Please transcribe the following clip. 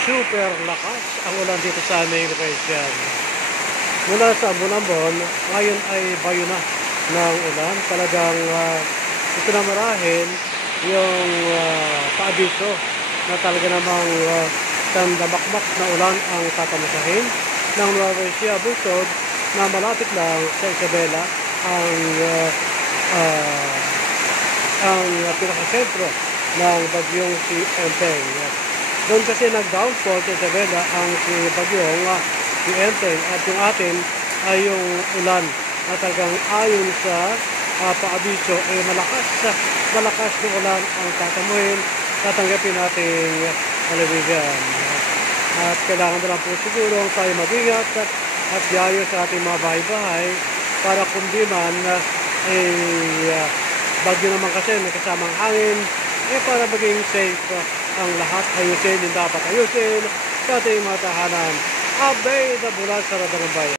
Super lakas ang ulan dito sa aming location. Mula sa Bunambon, ngayon ay bayo na ng ulan. Talagang ito na marahil yung paabiso na talaga namang tandamakmak na ulan ang tatamasahin ng Nueva Ecija Bukid na malapit lang sa Isabela ang pinakasentro ng bagyong si Enteng. Doon kasi nag-downfall sa Isabela ang si bagyong si Enteng at yung atin ay yung ulan na talagang ayon sa paabiso ay malakas na ulan ang tatamuhin, tatanggapin nating kalabigan. At kailangan na lang po siguro tayo mag-ingat at yayo sa ating mga bahay-bahay para kung di man bagyo naman kasi may kasamang hangin para maging safe ang lahat. Ayusin yung dapat ayusin sa ating mga tahanan. Update na mula sa Radar ng Bayan.